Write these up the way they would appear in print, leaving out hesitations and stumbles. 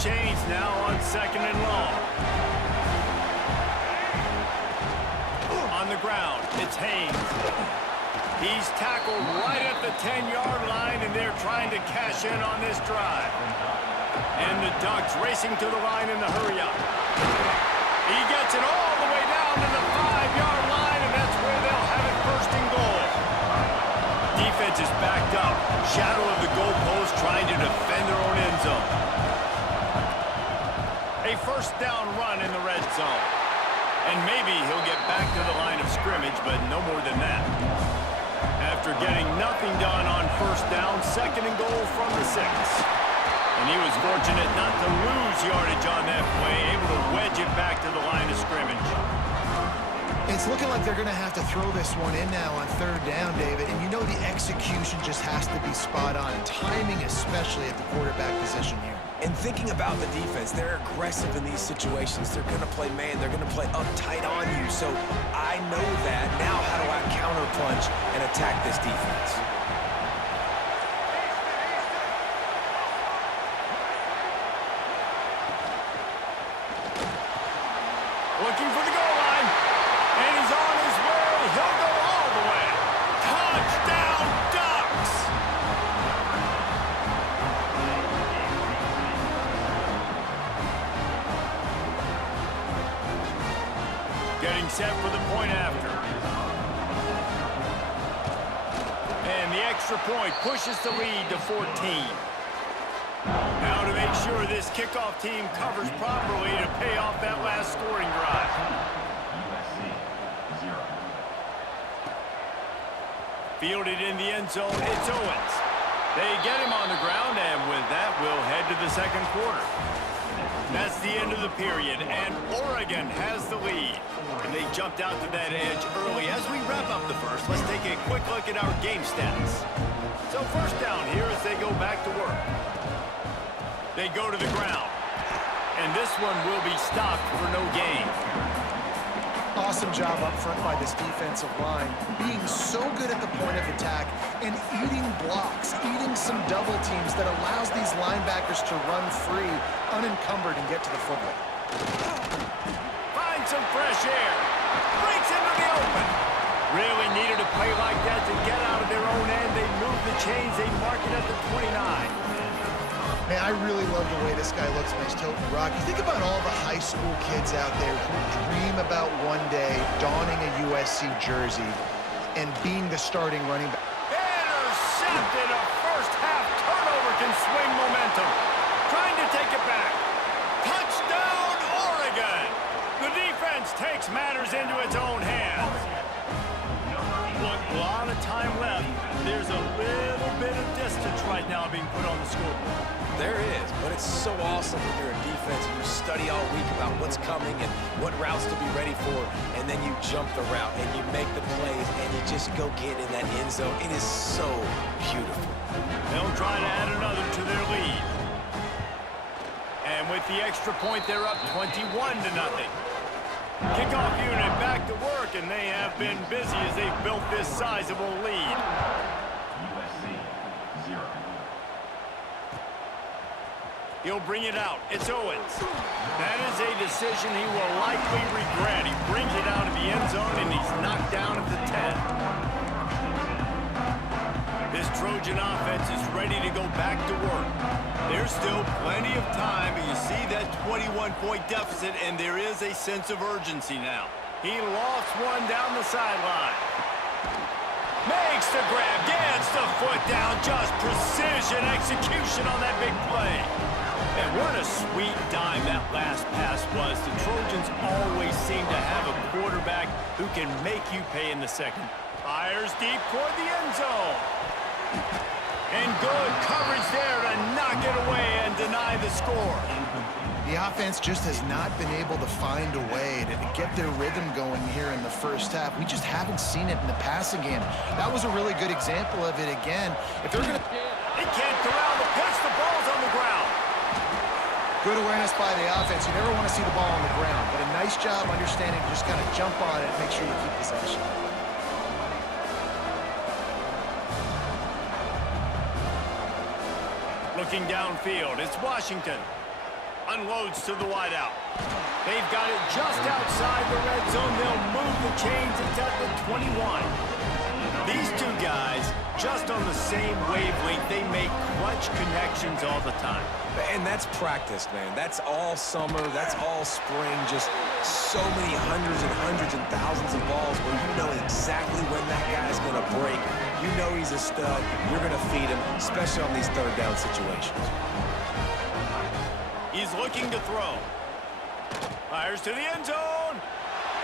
chains now on 2nd and long. On the ground, it's Haynes. He's tackled right at the 10-yard line, and they're trying to cash in on this drive. And the Ducks racing to the line in the hurry-up. He gets it all the way down to the 5-yard line, and that's where they'll have it 1st and goal. Defense is backed up. Shadow of the goalpost trying to defend their own end zone. A 1st down run in the red zone. And maybe he'll get back to the line of scrimmage, but no more than that. After getting nothing done on 1st down, 2nd and goal from the 6. And he was fortunate not to lose yardage on that play, able to wedge it back to the line of scrimmage. It's looking like they're going to have to throw this one in now on 3rd down, David. And you know the execution just has to be spot on. Timing, especially at the quarterback position here. And thinking about the defense, they're aggressive in these situations. They're going to play man. They're going to play uptight on you. So I know that. Now how do I counterpunch and attack this defense? Looking for the goal line. And he's on his way. He'll go all the way. Touchdown, Ducks! Getting set for the point after. And the extra point pushes the lead to 14. Now to make sure this kickoff team covers properly to pay off that last scoring drive. Fielded in the end zone, it's Owens. They get him on the ground, and with that, we'll head to the 2nd quarter. That's the end of the period, and Oregon has the lead. And they jumped out to that edge early. As we wrap up the 1st, let's take a quick look at our game stats. So 1st down here as they go back to work. They go to the ground. And this one will be stopped for no gain. Awesome job up front by this defensive line. Being so good at the point of attack and eating blocks, eating some double teams that allows these linebackers to run free, unencumbered, and get to the football. Find some fresh air. Breaks into the open. Really needed a play like that to get out of their own end. They move the chains. They mark it at the 29. Man, I really love the way this guy looks when he's toting the rock. You think about all the high school kids out there who dream about one day donning a USC jersey and being the starting running back. Intercepted. A 1st half turnover can swing momentum. Trying to take it back. Touchdown, Oregon. The defense takes matters into its own hands. Look, a lot of time left. There's a little bit of distance right now being put on the scoreboard. There is, but it's so awesome when you're a defense and you study all week about what's coming and what routes to be ready for, and then you jump the route and you make the plays and you just go get in that end zone. It is so beautiful. They'll try to add another to their lead. And with the extra point, they're up 21-0. Kickoff unit back to work, and they have been busy as they've built this sizable lead. He'll bring it out. It's Owens. That is a decision he will likely regret. He brings it out of the end zone, and he's knocked down at the 10. This Trojan offense is ready to go back to work. There's still plenty of time, but you see that 21-point deficit, and there is a sense of urgency now. He lost one down the sideline. Makes the grab, gets the foot down, just precision execution on that big play. And what a sweet dime that last pass was. The Trojans always seem to have a quarterback who can make you pay in the 2nd. Fires deep toward the end zone. And good coverage there to knock it away and deny the score. The offense just has not been able to find a way to get their rhythm going here in the 1st half. We just haven't seen it in the passing game. That was a really good example of it again. If they're going to... He can't corral the pitch. The ball's on the ground. Good awareness by the offense. You never want to see the ball on the ground, but a nice job understanding to just kind of jump on it and make sure you keep possession. Looking downfield, it's Washington. Unloads to the wideout. They've got it just outside the red zone. They'll move the chains. It's at the 21. These two guys, just on the same wavelength, they make clutch connections all the time. And that's practice, man. That's all summer. That's all spring. Just so many hundreds and thousands of balls where you know exactly when that guy's going to break. You know he's a stud. You're going to feed him, especially on these third down situations. He's looking to throw. Fires to the end zone.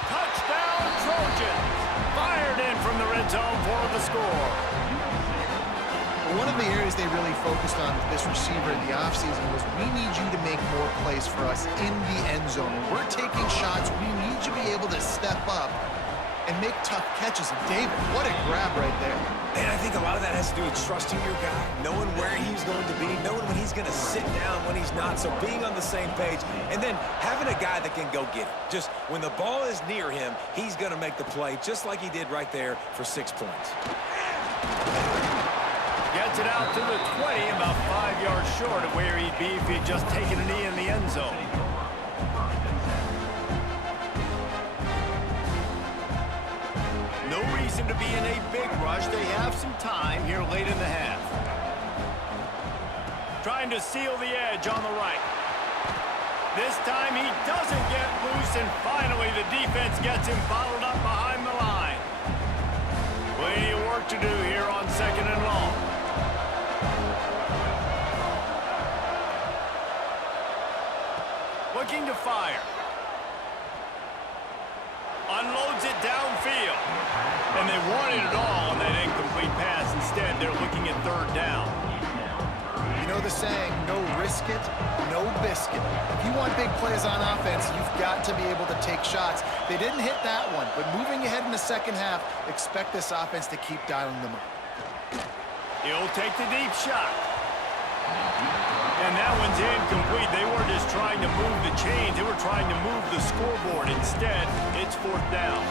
Touchdown, Trojans. Fired in from the red zone for the score. One of the areas they really focused on with this receiver in the offseason was we need you to make more plays for us in the end zone. And we're taking shots. We need you to be able to step up and make tough catches. And David, what a grab right there. And I think a lot of that has to do with trusting your guy, knowing where he's going to be, knowing when he's going to sit down, when he's not. So being on the same page, and then having a guy that can go get it. Just when the ball is near him, he's going to make the play, just like he did right there for 6 points. Gets it out to the 20, about 5 yards short of where he'd be if he'd just taken a knee in the end zone. No reason to be in a big rush. They have some time here late in the half. Trying to seal the edge on the right. This time he doesn't get loose, and finally the defense gets him bottled up behind the line. Plenty of work to do here on 2nd and long. Looking to fire. Unloads it downfield. And they wanted it all on that incomplete pass. Instead, they're looking at 3rd down. You know the saying, no risk it, no biscuit. If you want big plays on offense, you've got to be able to take shots. They didn't hit that one, but moving ahead in the second half, expect this offense to keep dialing them up. He'll take the deep shot. And that one's incomplete. They were just trying to move the chains. They were trying to move the scoreboard. Instead, it's 4th down.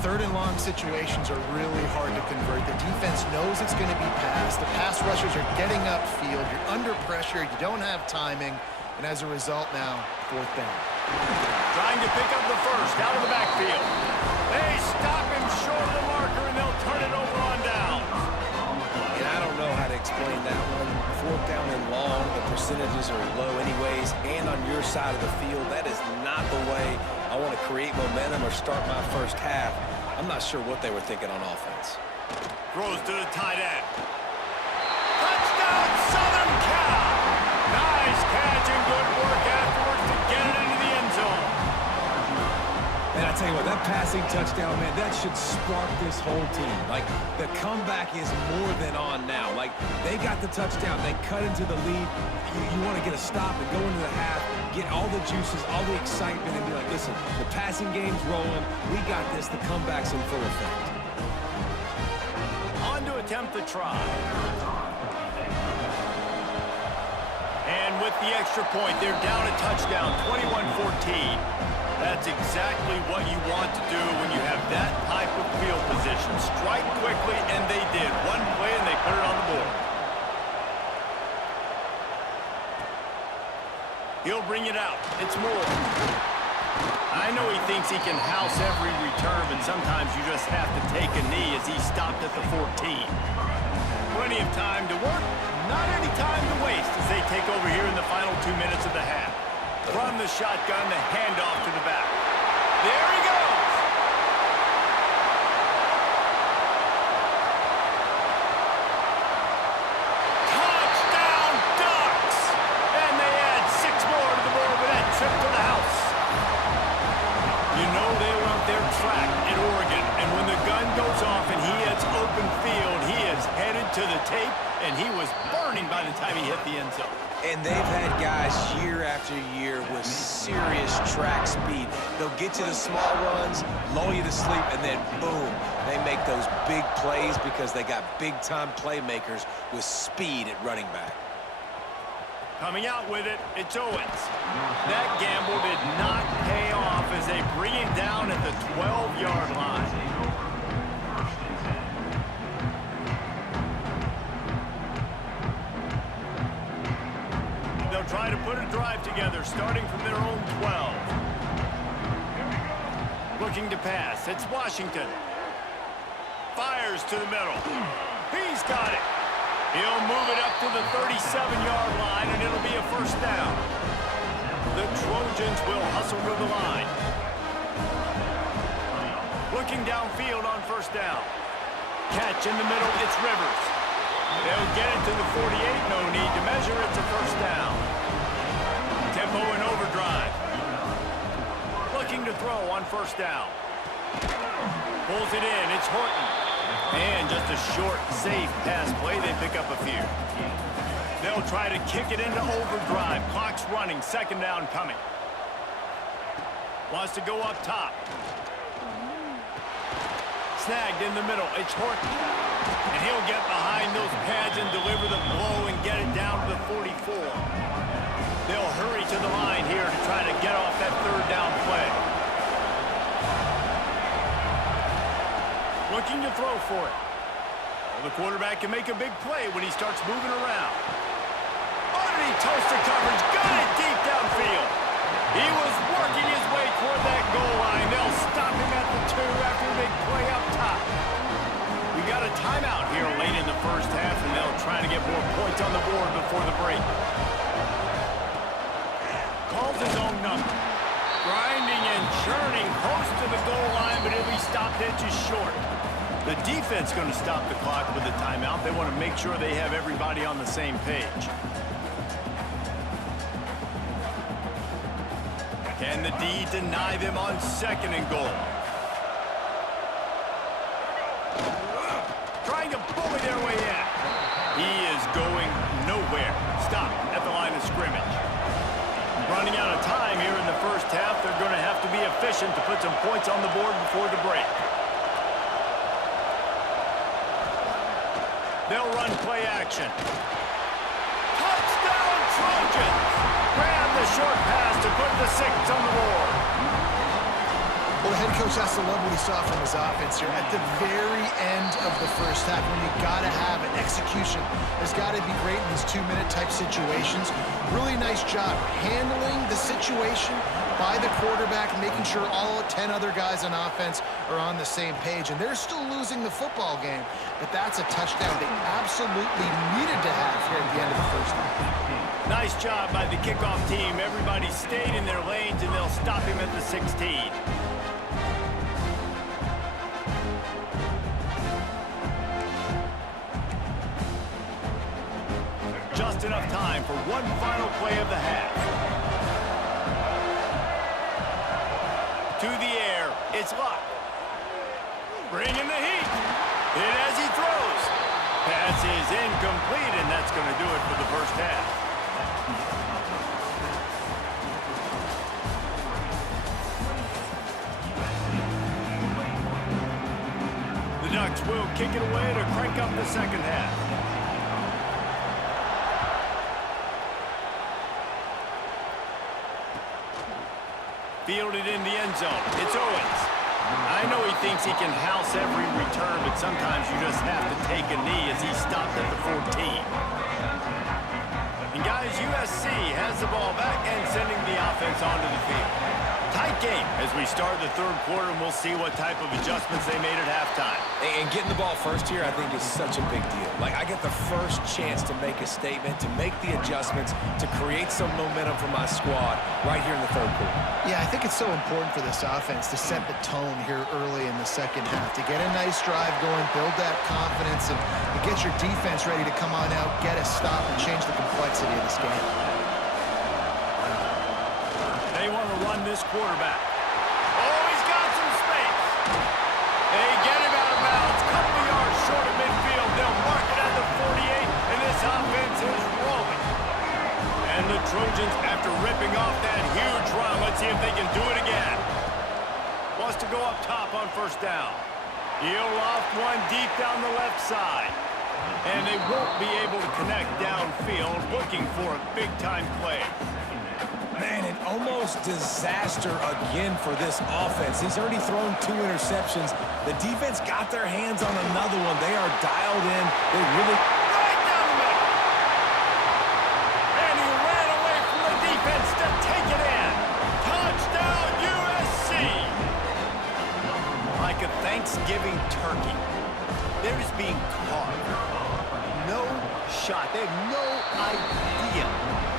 3rd and long situations are really hard to convert. The defense knows it's going to be passed. The pass rushers are getting upfield. You're under pressure. You don't have timing. And as a result now, 4th down. Trying to pick up the first out of the backfield. They stop him short of the marker, and they'll turn it over on downs. And I don't know how to explain that one. 4th down and long, the percentages are low anyways, and on your side of the field, that is not the way I want to create momentum or start my first half. I'm not sure what they were thinking on offense. Throws to the tight end. Touchdown, Southern Cal! Nice catch and good work afterwards to get it into the end zone. And I tell you what, that passing touchdown, man, that should spark this whole team. Like, the comeback is more than on now. Like, they got the touchdown. They cut into the lead. You want to get a stop and go into the half, get all the juices, all the excitement, and be like, listen, the passing game's rolling. We got this. The comeback's in full effect. On to attempt the try. And with the extra point, they're down a touchdown, 21-14. That's exactly what you want to do when you have that type of field position. Strike quickly, and they did. One play, and they put it on the board. He'll bring it out. It's Moore. I know he thinks he can house every return, but sometimes you just have to take a knee as he stopped at the 14. Plenty of time to work, not any time to waste as they take over here in the final 2 minutes of the half. From the shotgun, the handoff to the back. There he goes! Touchdown, Ducks! And they add 6 more to the board with that trip to the house. You know they want their track at Oregon, and when the gun goes off and he hits open field, he is headed to the tape, and he was burning by the time he hit the end zone. And they've had guys year after year with serious track speed. They'll get you the small runs, lull you to sleep, and then boom, they make those big plays because they got big-time playmakers with speed at running back. Coming out with it, it's Owens. That gamble did not pay off as they bring him down at the 12-yard line. They'll try try to put a drive together, starting from their own 12. Looking to pass. It's Washington. Fires to the middle. He's got it. He'll move it up to the 37-yard line, and it'll be a first down. The Trojans will hustle to the line. Looking downfield on first down. Catch in the middle, it's Rivers. They'll get it to the 48, no need to measure, it's a first down. Tempo and overdrive. Looking to throw on first down. Pulls it in, it's Horton. And just a short, safe pass play, they pick up a few. They'll try to kick it into overdrive. Clock's running, second down coming. Wants to go up top. Snagged in the middle, it's Horton. And he'll get behind those pads and deliver the blow and get it down to the 44. They'll hurry to the line here to try to get off that third down play. Looking to throw for it. Well, the quarterback can make a big play when he starts moving around. Underneath toasted coverage, got it deep downfield. He was working his way toward that goal line. They'll stop him at the 2 after a big play up top. We got a timeout here late in the first half, and they'll try to get more points on the board before the break. Calls his own number. Grinding and churning close to the goal line, but he'll be stopped inches short. The defense going to stop the clock with a timeout. They want to make sure they have everybody on the same page. Can the D deny them on second and goal? Trying to bully their way in. He is going nowhere. Stop at the line of scrimmage. Running out of time here in the first half. They're going to have to be efficient to put some points on the board before the break. They'll run play action. Touchdown Trojans! Grab the short pass to put the 6 on the board. Well, the head coach has to love what he saw from his offense here. At the very end of the first half, when you got to have an execution, has got to be great in these 2-minute type situations. Really nice job handling the situation by the quarterback, making sure all 10 other guys on offense are on the same page. And they're still losing the football game, but that's a touchdown they absolutely needed to have here at the end of the first half. Nice job by the kickoff team. Everybody stayed in their lanes, and they'll stop him at the 16. Just enough time for one final play of the half. To the air, it's Luck. Bringing the heat. Hit as he throws. Pass is incomplete, and that's going to do it for the first half. The Ducks will kick it away to crank up the second half. Fielded in the end zone. It's Owens. I know he thinks he can house every return, but sometimes you just have to take a knee as he stopped at the 14. And guys, USC has the ball back and sending the offense onto the field. Tight game as we start the third quarter, and we'll see what type of adjustments they made at halftime. And getting the ball first here, I think, is such a big deal. Like, I get the first chance to make a statement, to make the adjustments, to create some momentum for my squad right here in the third quarter. Yeah, I think it's so important for this offense to set the tone here early in the second half, to get a nice drive going, build that confidence, and get your defense ready to come on out, get a stop, and change the complexity of this game. They want to run this quarterback. Oh, he's got some space. They get him out of bounds. Couple of yards short of midfield. They'll mark it at the 48, and this offense is rolling. And the Trojans, after ripping off that huge run, let's see if they can do it again. Wants to go up top on first down. He'll loft one deep down the left side. And they won't be able to connect downfield, looking for a big-time play. Man, an almost disaster again for this offense. He's already thrown 2 interceptions. The defense got their hands on another one. They are dialed in. They really... Right down the middle. And he ran away from defense to take it in. Touchdown, USC! Like a Thanksgiving turkey, they're just being caught. No shot. They have no idea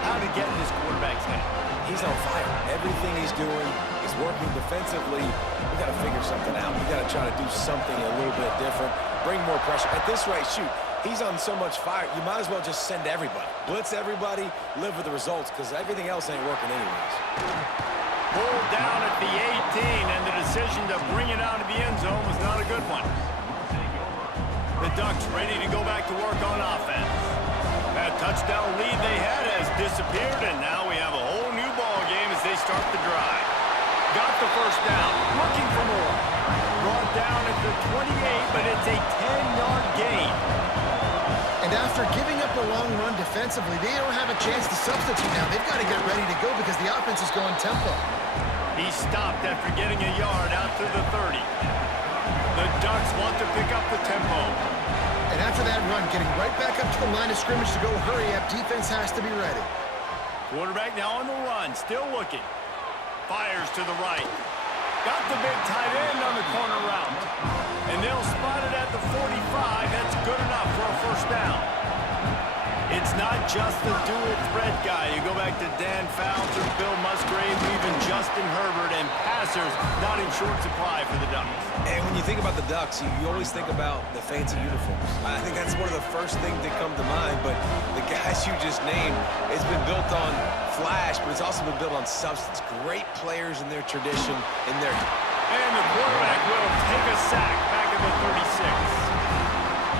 how to get in this quarterback's head. He's on fire. Everything he's doing is working defensively. We got to figure something out. We got to try to do something a little bit different. Bring more pressure. At this rate, shoot, he's on so much fire, you might as well just send everybody. Blitz everybody, live with the results, because everything else ain't working anyways. Pulled down at the 18, and the decision to bring it out of the end zone was not a good one. The Ducks ready to go back to work on offense. That touchdown lead they had has disappeared, and now we have a whole new ball game as they start the drive. Got the first down, looking for more. Brought down at the 28, but it's a 10-yard gain. And after giving up a long run defensively, they don't have a chance to substitute now. They've got to get ready to go because the offense is going tempo. He stopped after getting a yard out to the 30. The Ducks want to pick up the tempo. And after that run, getting right back up to the line of scrimmage to go hurry up, defense has to be ready. Quarterback now on the run, still looking. Fires to the right. Got the big tight end on the corner route. And they'll spot it at the 45. That's good enough for a first down. It's not just the dual threat guy. You go back to Dan Fouts or Bill Musgrave, even Justin Herbert, and passers not in short supply for the Ducks. And when you think about the Ducks, you always think about the fancy uniforms. I think that's one of the first things that come to mind, but the guys you just named, it's been built on flash, but it's also been built on substance. Great players in their tradition, in their... And the quarterback will take a sack back at the 36.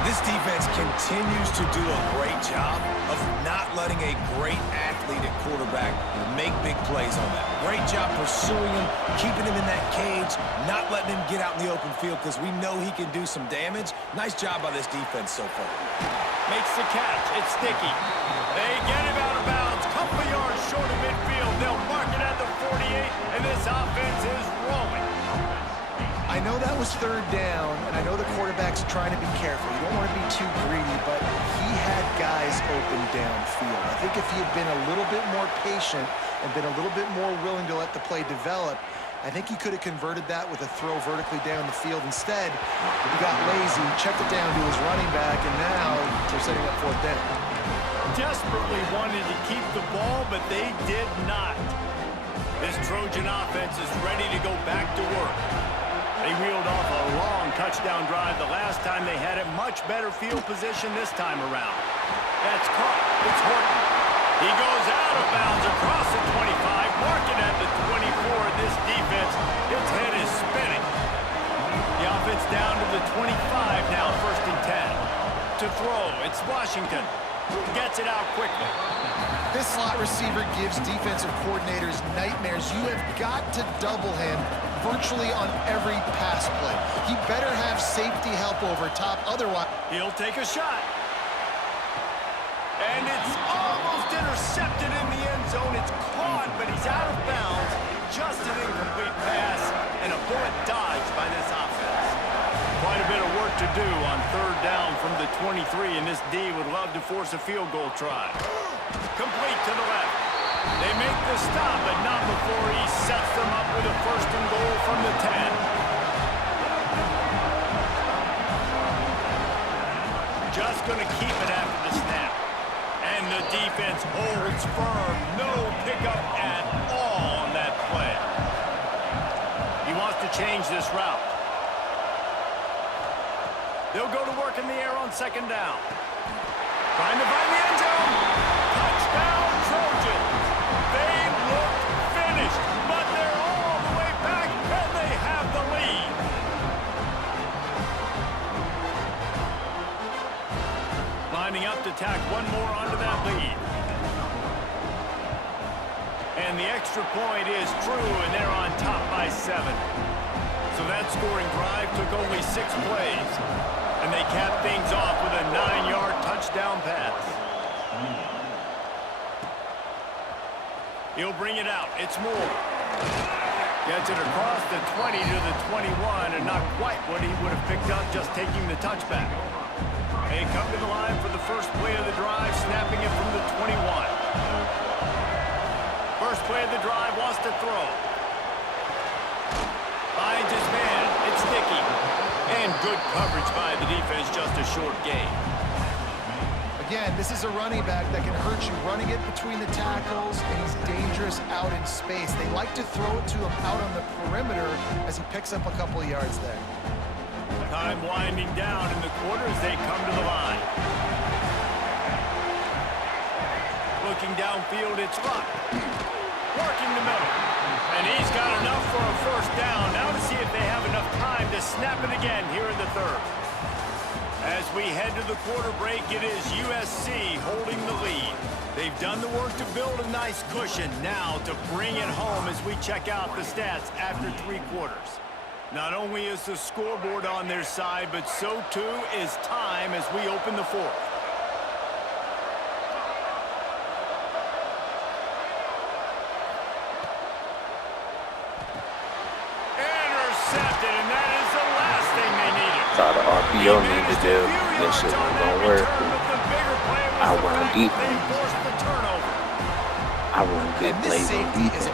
This defense continues to do a great job of not letting a great athlete at quarterback make big plays on that. Great job pursuing him, keeping him in that cage, not letting him get out in the open field because we know he can do some damage. Nice job by this defense so far. Makes the catch. It's sticky. They get him out of bounds. Couple yards short of midfield. They'll mark it at the 48, and this offense is rolling. I know that was third down, and I know the quarterback's trying to be careful. You don't want to be too greedy, but he had guys open downfield. I think if he had been a little bit more patient and been a little bit more willing to let the play develop, I think he could have converted that with a throw vertically down the field. Instead, he got lazy, checked it down to his running back, and now they're setting up fourth down. Desperately wanted to keep the ball, but they did not. This Trojan offense is ready to go back to work. They reeled off a long touchdown drive the last time they had it. Much better field position this time around. That's caught. It's Horton. He goes out of bounds across the 25, marking at the 24. This defense, its head is spinning. The offense down to the 25 now, first and 10. To throw, it's Washington. Gets it out quickly. This slot receiver gives defensive coordinators nightmares. You have got to double him virtually on every pass play. He better have safety help over top, otherwise... He'll take a shot. And it's almost intercepted in the end zone. It's caught, but he's out of bounds. Just an incomplete pass, and a bullet dodged by this offense. Quite a bit of work to do on third down from the 23, and this D would love to force a field goal try. Complete to the left. They make the stop, but not before he sets them up with a first and goal from the 10. Just going to keep it after the snap. And the defense holds firm. No pickup at all on that play. He wants to change this route. They'll go to work in the air on second down. Trying to find the end zone. Touchdown, Trojans. They look finished, but they're all the way back, and they have the lead. Lining up to tack one more onto that lead. And the extra point is true, and they're on top by 7. So that scoring drive took only 6 plays. And they cap things off with a 9-yard touchdown pass. He'll bring it out. It's Moore. Gets it across the 20 to the 21, and not quite what he would have picked up just taking the touchback. They come to the line for the first play of the drive, snapping it from the 21. first play of the drive, wants to throw. Finds his man. It's Dickey. And good coverage by the defense, just a short gain. Again, this is a running back that can hurt you running it between the tackles, and he's dangerous out in space. They like to throw it to him out on the perimeter as he picks up a couple of yards there. Time winding down in the quarter as they come to the line. Looking downfield, it's Luck. Working the middle. And he's got enough for a first down. Now to see if they have enough time to snap it again here in the third. As we head to the quarter break, it is USC holding the lead. They've done the work to build a nice cushion. Now to bring it home as we check out the stats after 3 quarters. Not only is the scoreboard on their side, but so too is time as we open the fourth. Intercepted, and that is the last thing they needed. Thought the RPO need to do. This shit ain't gonna work. I run defense. I run good plays on defense.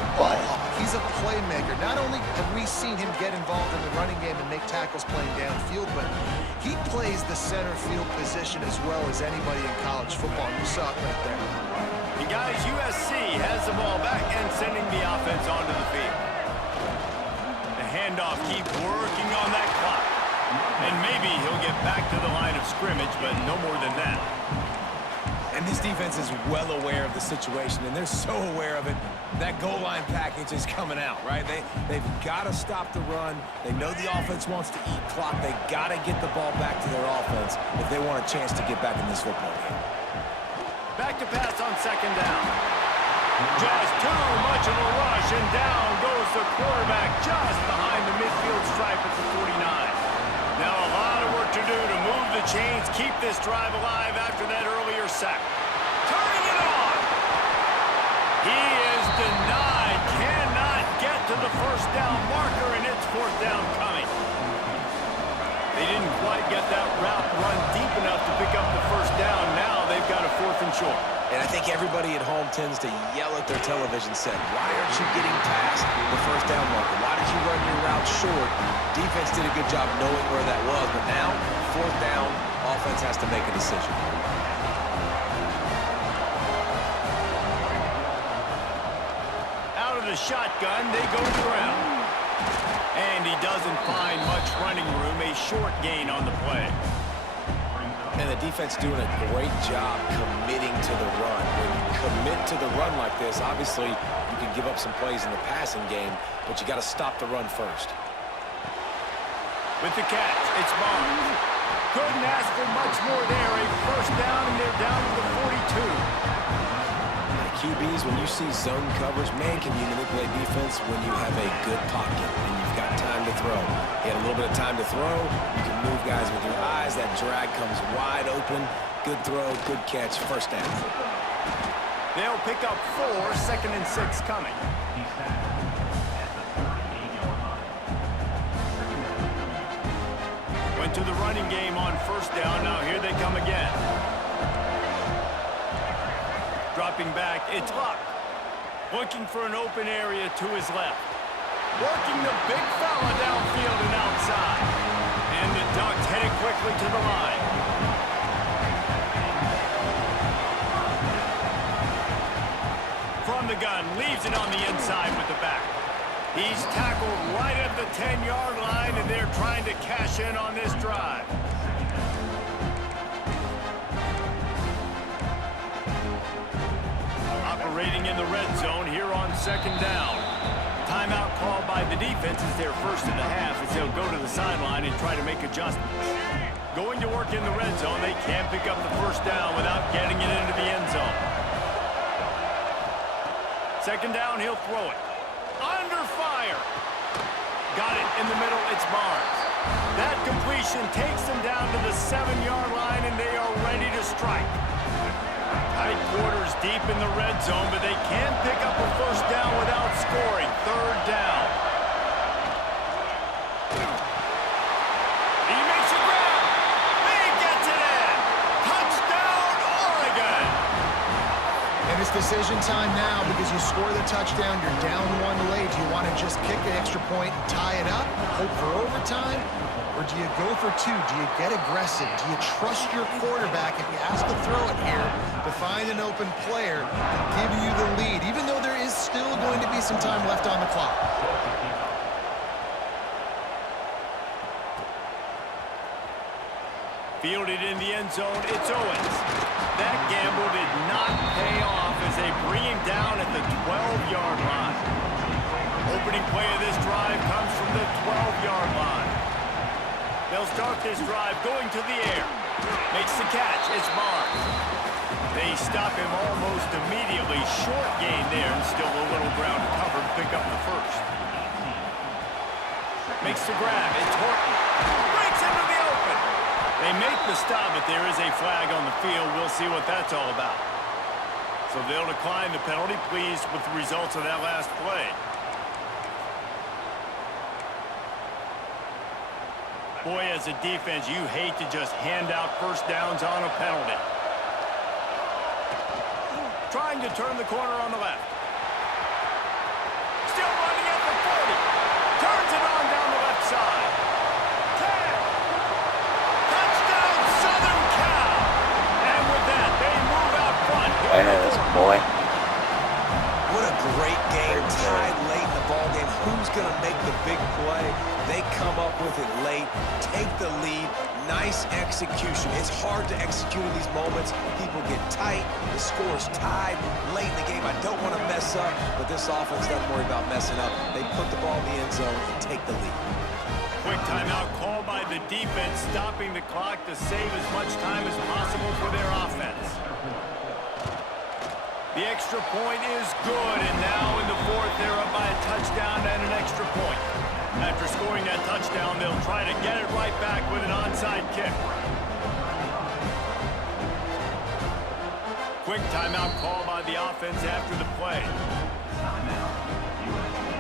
He's a playmaker. Not only have we seen him get involved in the running game and make tackles playing downfield, but he plays the center field position as well as anybody in college football. You saw it right there. And guys, USC has the ball back and sending the offense onto the field. The handoff keeps working on that clock. And maybe he'll get back to the line of scrimmage, but no more than that. And this defense is well aware of the situation, and they're so aware of it. That goal line package is coming out, right? They've got to stop the run. They know the offense wants to eat clock. They got to get the ball back to their offense if they want a chance to get back in this football game. Back to pass on second down. Just too much of a rush, and down goes the quarterback just behind the midfield stripe at the 49. Now a lot of work to do to move the chains, keep this drive alive after that earlier sack. Turning it on. He is denied, cannot get to the first down marker, and it's fourth down coming. They didn't quite get that route run deep enough to pick up the first down. Now they've got a 4th and short. And I think everybody at home tends to yell at their television set, why aren't you getting past the first down marker? Why did you run your route short? Defense did a good job knowing where that was, but now, 4th down, offense has to make a decision. Out of the shotgun, they go to the ground. And he doesn't find much running room, a short gain on the play. And the defense doing a great job committing to the run. When you commit to the run like this, obviously you can give up some plays in the passing game, but you got to stop the run first. With the catch, it's Barnes. Couldn't ask for much more there. A first down, and they're down to the 42. QBs, when you see zone coverage, man, can you manipulate defense when you have a good pocket and you've got time to throw. He had a little bit of time to throw. You can move guys with your eyes. That drag comes wide open. Good throw, good catch, first down. They'll pick up 4, 2nd and 6 coming. Went to the running game on first down. Now here they come again. Dropping back, it's Luck. Looking for an open area to his left. Working the big fella downfield and outside. And the Ducks headed quickly to the line. From the gun, leaves it on the inside with the back. He's tackled right at the 10-yard line, and they're trying to cash in on this drive. Operating in the red zone here on second down. Timeout called by the defense is their first of the half as they'll go to the sideline and try to make adjustments. Going to work in the red zone, they can't pick up the first down without getting it into the end zone. Second down, he'll throw it. Under fire. Got it in the middle, it's Barnes. That completion takes them down to the 7-yard line, and they are ready to strike. Tight quarters deep in the red zone, but they can't pick up a first down without scoring. Third down. He makes a grab. He gets it in. Touchdown, Oregon. And his decision decision time now because you score the touchdown, you're down 1 late. Do you want to just kick the extra point and tie it up, hope for overtime? Or do you go for 2? Do you get aggressive? Do you trust your quarterback if he has to throw it here to find an open player and give you the lead, even though there is still going to be some time left on the clock? Fielded in the end zone, it's Owens. That gamble did not pay off as they bring him down at the 12-yard line. Opening play of this drive comes from the 12-yard line. They'll start this drive going to the air. Makes the catch. It's Barnes. They stop him almost immediately. Short gain there and still a little ground to cover to pick up the first. Makes the grab. It's Horton. Breaks into the open. They make the stop, but there is a flag on the field. We'll see what that's all about. So they'll decline the penalty. Pleased with the results of that last play. Boy, as a defense, you hate to just hand out first downs on a penalty. Trying to turn the corner on the left. Still running at the 40. Turns it on down the left side. 10. Touchdown, Southern Cal. And with that, they move out front. Yes, boy. What a great game, tied late in the ball game. Who's going to make the big play? They come up with it late, take the lead. Nice execution. It's hard to execute in these moments. People get tight. The score's tied late in the game. I don't want to mess up, but this offense doesn't worry about messing up. They put the ball in the end zone and take the lead. Quick timeout called by the defense, stopping the clock to save as much time as possible for their offense. The extra point is good, and now in the fourth, they're up by a touchdown and an extra point. After scoring that touchdown, they'll try to get it right back with an onside kick. Quick timeout called by the offense after the play.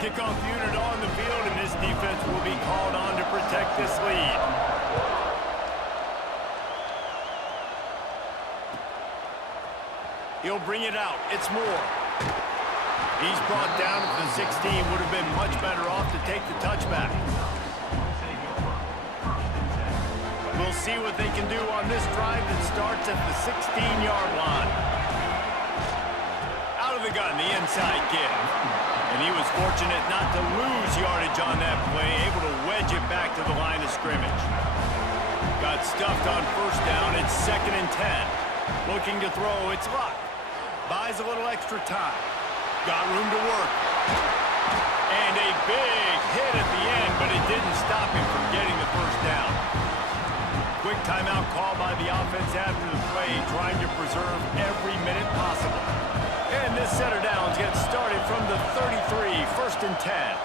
Kickoff unit on the field, and this defense will be called on to protect this lead. He'll bring it out. It's Moore. He's brought down to the 16. Would have been much better off to take the touchback. We'll see what they can do on this drive that starts at the 16-yard line. Out of the gun, the inside give. And he was fortunate not to lose yardage on that play, able to wedge it back to the line of scrimmage. Got stuffed on first down. It's 2nd and 10. Looking to throw. It's Luck. Buys a little extra time. Got room to work. And a big hit at the end, but it didn't stop him from getting the first down. Quick timeout called by the offense after the play, trying to preserve every minute possible. And this set of downs gets started from the 33, 1st and 10.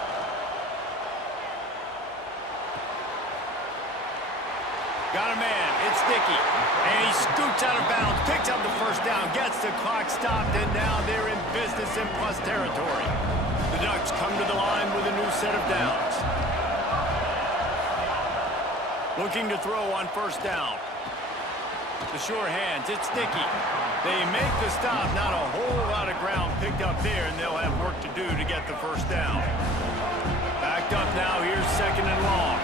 Got a man, it's Dickey, and he scoots out of bounds, picks up the first down, gets the clock stopped, and now they're in business in plus territory. The Ducks come to the line with a new set of downs. Looking to throw on first down. The sure hands, it's Dickey. They make the stop, not a whole lot of ground picked up there, and they'll have work to do to get the first down. Backed up now, here's 2nd and long.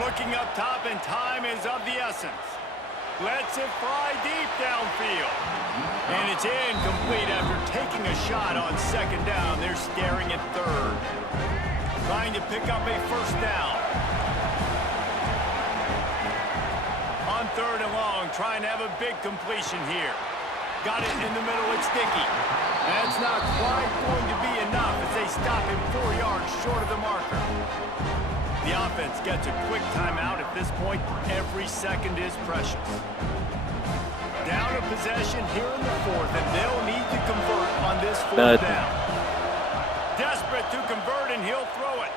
Looking up top, and time is of the essence. Lets it fly deep downfield. And it's incomplete after taking a shot on 2nd down. They're staring at 3rd. Trying to pick up a first down. On 3rd and long, trying to have a big completion here. Got it in the middle, it's Dickey. That's not quite going to be enough as they stop him 4 yards short of the marker. The offense gets a quick timeout. At this point, every second is precious. Down a possession here in the 4th, and they'll need to convert on this 4th down. Desperate to convert, and he'll throw it.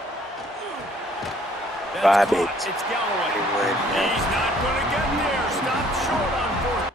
That's caught. It's Galloway. He's not going to get there. Stopped short on 4th.